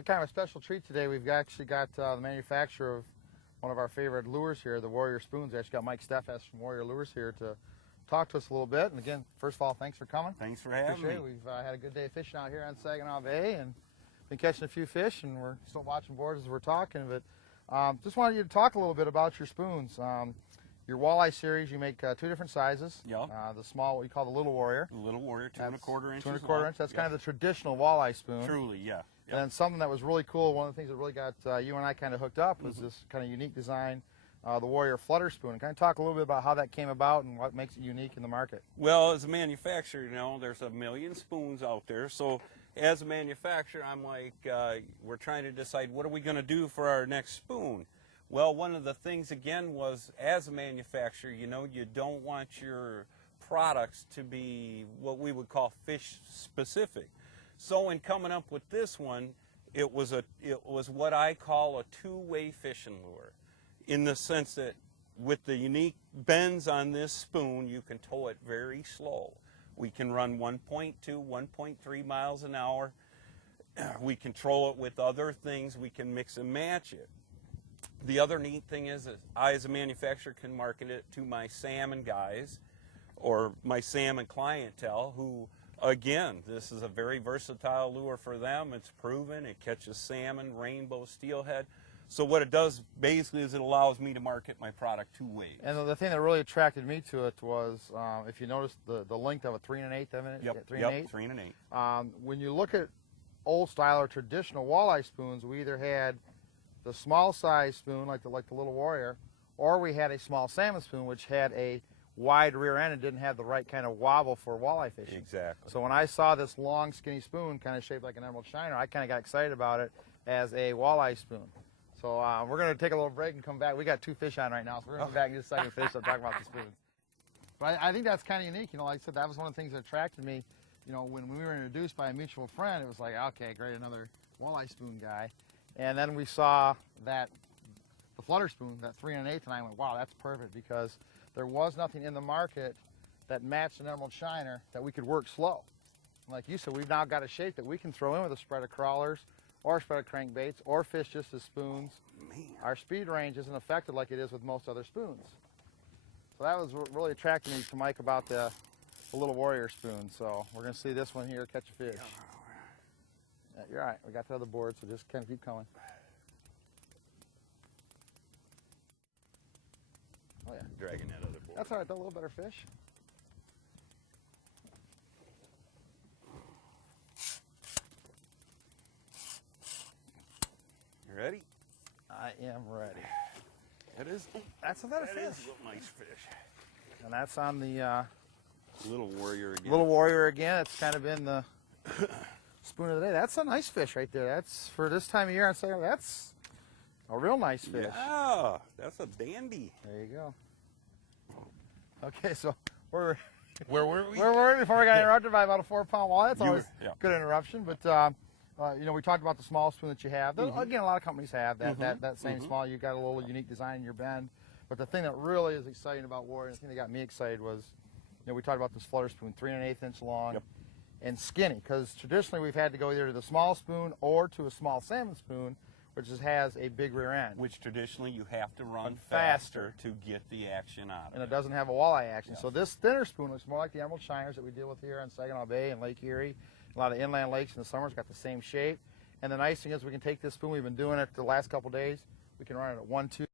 A kind of a special treat today. We've actually got the manufacturer of one of our favorite lures here, the Warrior Spoons. We actually got Mike Steffes from Warrior Lures here to talk to us a little bit. And again, first of all, thanks for coming. Thanks for having me. We've had a good day of fishing out here on Saginaw Bay and been catching a few fish, and we're still watching boards as we're talking. But just wanted you to talk a little bit about your spoons. Your walleye series, you make 2 different sizes. Yep. The small, what you call the Little Warrior. The Little Warrior, 2 1/4 inches. 2 1/4 inch. That's kind of the traditional walleye spoon. Truly, yeah. Yep. And something that was really cool, one of the things that really got you and I kind of hooked up was this kind of unique design, the Warrior Flutter Spoon. And kind of talk a little bit about how that came about and what makes it unique in the market. Well, as a manufacturer, you know, there's a million spoons out there. So as a manufacturer, I'm like, we're trying to decide what are we going to do for our next spoon. Well, one of the things, again, was as a manufacturer, you know, you don't want your products to be what we would call fish specific. So in coming up with this one, it was what I call a two-way fishing lure, in the sense that with the unique bends on this spoon, you can tow it very slow. We can run 1.2, 1.3 miles an hour. We control it with other things. We can mix and match it. The other neat thing is that I, as a manufacturer, can market it to my salmon guys or my salmon clientele who, again, this is a very versatile lure for them. It's proven. It catches salmon, rainbow, steelhead. So what it does basically is it allows me to market my product 2 ways. And the thing that really attracted me to it was, if you notice the length of a 3 1/8 of it. Yep, 3 1/8. 3 1/8. When you look at old style or traditional walleye spoons, we either had the small size spoon like the Little Warrior, or we had a small salmon spoon which had a wide rear end and didn't have the right kind of wobble for walleye fishing. Exactly. So when I saw this long skinny spoon kind of shaped like an emerald shiner, I kind of got excited about it as a walleye spoon. So we're going to take a little break and come back. We got 2 fish on right now, so we're going to be back in just a second fish. I'll talk about the spoons. But I think that's kind of unique. You know, like I said, that was one of the things that attracted me. You know, when we were introduced by a mutual friend, it was like, okay, great, another walleye spoon guy. And then we saw that the Flutter Spoon, that 3 1/8, and I went, wow, that's perfect, because there was nothing in the market that matched an emerald shiner that we could work slow. Like you said, we've now got a shape that we can throw in with a spread of crawlers or a spread of crankbaits or fish just as spoons. Man. Our speed range isn't affected like it is with most other spoons. So that was what really attracted me to Mike about the Little Warrior spoon. So we're going to see this one here catch a fish. Yeah, you're all right. We got the other board, so just kind of keep coming. Oh yeah. Dragging that other board. That's all right, a little better fish. You ready? I am ready. That's another that fish. is a nice fish. And that's on the Little Warrior again. Little Warrior again. It's kind of been the spoon of the day. That's a nice fish right there. That's, for this time of year on Saturday, that's a real nice fish. Yeah, that's a dandy. There you go. Okay, so where were we? Where were we before we got interrupted by about a 4-pound walleye? That's always yeah. Good interruption. But you know, we talked about the small spoon that you have. Again, a lot of companies have that same small. You got a little unique design in your bend. But the thing that really is exciting about Warrior, and the thing that got me excited was, you know, we talked about this Flutter Spoon, 3 1/8 inch long. Yep. And skinny, because traditionally we've had to go either to the small spoon or to a small salmon spoon, which has a big rear end. Which traditionally you have to run faster to get the action out of it. And it doesn't have a walleye action. Yeah. So this thinner spoon looks more like the emerald shiners that we deal with here on Saginaw Bay and Lake Erie. A lot of inland lakes in the summer, it's got the same shape. And the nice thing is we can take this spoon, we've been doing it the last couple days, we can run it at 1.2,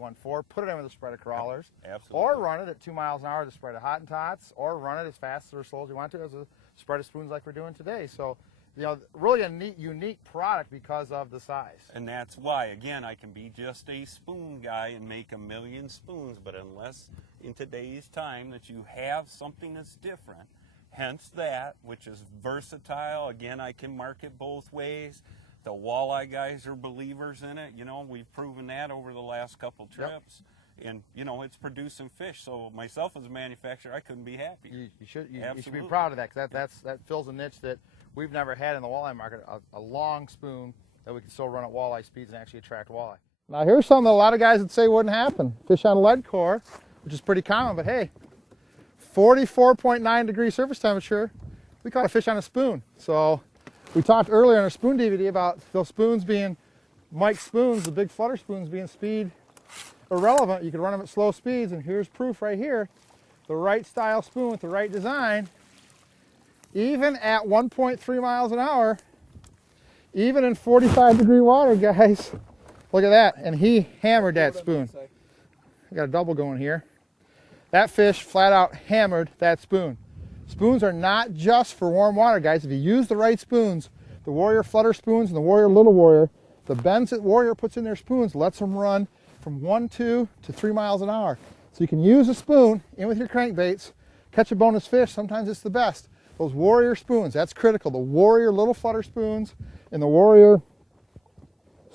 1.4, put it in with a spread of crawlers. Absolutely. Or run it at 2 miles an hour to spread of Hottentots, or run it as fast or as slow as you want to as a spread of spoons like we're doing today. So, you know, really a neat, unique product because of the size. And that's why, again, I can be just a spoon guy and make a million spoons, but unless in today's time that you have something that's different, hence that, which is versatile. Again, I can market both ways. The walleye guys are believers in it. You know, we've proven that over the last couple trips. Yep. And, you know, it's producing fish. So myself as a manufacturer, I couldn't be happier. You should be proud of that, because that fills a niche that we've never had in the walleye market, a long spoon that we can still run at walleye speeds and actually attract walleye. Now here's something that a lot of guys would say wouldn't happen. Fish on lead core, which is pretty common, but hey, 44.9 degree surface temperature, we caught a fish on a spoon. So We talked earlier on our spoon DVD about those spoons being Mike's spoons, the big flutter spoons being speed irrelevant. You can run them at slow speeds, and here's proof right here. The right style spoon with the right design, even at 1.3 miles an hour, even in 45-degree water, guys. Look at that, and he hammered that spoon. I got a double going here. That fish flat out hammered that spoon. Spoons are not just for warm water, guys. If you use the right spoons, the Warrior flutter spoons and the Warrior Little Warrior, the bends that Warrior puts in their spoons lets them run from 1, 2 to 3 miles an hour. So you can use a spoon in with your crankbaits, catch a bonus fish. Sometimes it's the best. Those Warrior spoons, that's critical. The Warrior Little Flutter spoons and the Warrior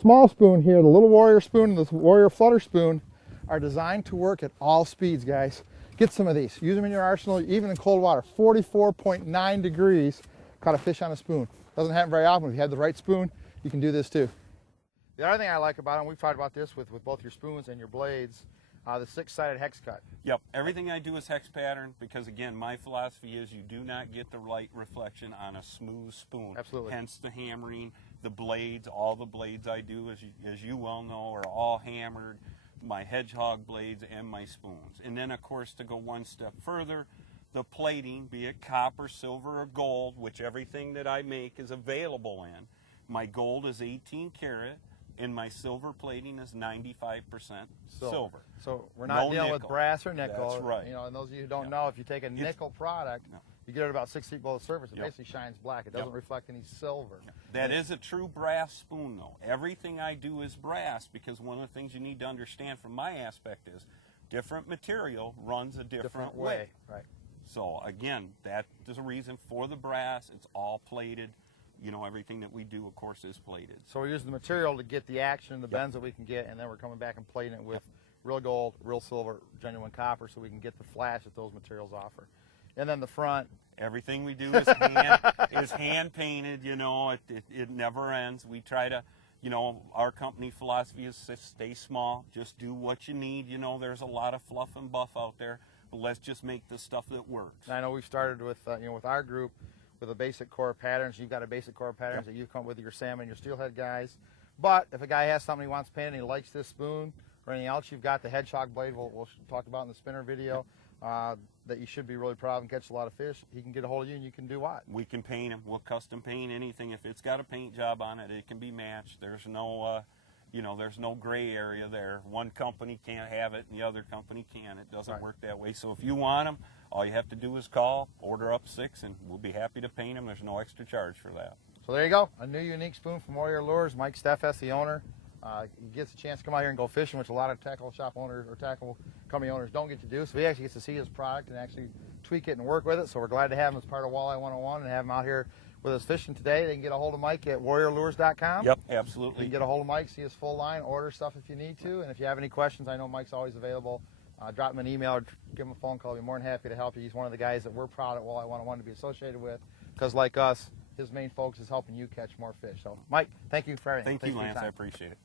small spoon here, the Little Warrior spoon and the Warrior Flutter spoon are designed to work at all speeds, guys. Get some of these. Use them in your arsenal, even in cold water. 44.9 degrees, caught a fish on a spoon. Doesn't happen very often. If you have the right spoon, you can do this too. The other thing I like about them, we've talked about this with both your spoons and your blades, the 6-sided hex cut. Yep, everything I do is hex pattern because, again, my philosophy is you do not get the light reflection on a smooth spoon. Absolutely. Hence the hammering, the blades, all the blades I do, as you well know, are all hammered. My hedgehog blades and my spoons. And then, of course, to go one step further, the plating, be it copper, silver, or gold, which everything that I make is available in. My gold is 18 karat, and my silver plating is 95% silver. So we're not dealing with brass or nickel. That's right. You know, and those of you who don't know, if you take a nickel product, you get it about 6 feet below the surface. It basically shines black. It doesn't reflect any silver. That is a true brass spoon, though. Everything I do is brass because one of the things you need to understand from my aspect is different material runs a different way. Right. So, again, that is a reason for the brass. It's all plated. You know, everything that we do, of course, is plated. So we're using the material to get the action, the bends that we can get, and then we're coming back and plating it with real gold, real silver, genuine copper, so we can get the flash that those materials offer. And then the front. Everything we do is hand painted, you know, it never ends. We try to, you know, our company philosophy is to stay small, just do what you need. You know, there's a lot of fluff and buff out there, but let's just make the stuff that works. And I know we've started with, you know, with our group, with a basic core patterns. You've got a basic core patterns that you've come with your salmon, your steelhead guys. But if a guy has something he wants painted and he likes this spoon or anything else, you've got the hedgehog blade we'll talk about in the spinner video that you should be really proud of and catch a lot of fish. He can get a hold of you and you can do what? We can paint him. We'll custom paint anything. If it's got a paint job on it, it can be matched. There's no, you know, there's no gray area there. One company can't have it and the other company can. It doesn't work that way. So if you want them, all you have to do is call, order up 6, and we'll be happy to paint them. There's no extra charge for that. So there you go, a new unique spoon from Warrior Lures. Mike Steffes, the owner. He gets a chance to come out here and go fishing, which a lot of tackle shop owners or tackle company owners don't get to do. So he actually gets to see his product and actually tweak it and work with it. So we're glad to have him as part of Walleye 101 and have him out here with us fishing today. They can get a hold of Mike at warriorlures.com. Yep, absolutely. You can get a hold of Mike, see his full line, order stuff if you need to. And if you have any questions, I know Mike's always available. Drop him an email or give him a phone call. I'll be more than happy to help you. He's one of the guys that we're proud at Walleye 101 to be associated with because, like us, his main focus is helping you catch more fish. So, Mike, thank you for everything. Thank you, Lance. I appreciate it.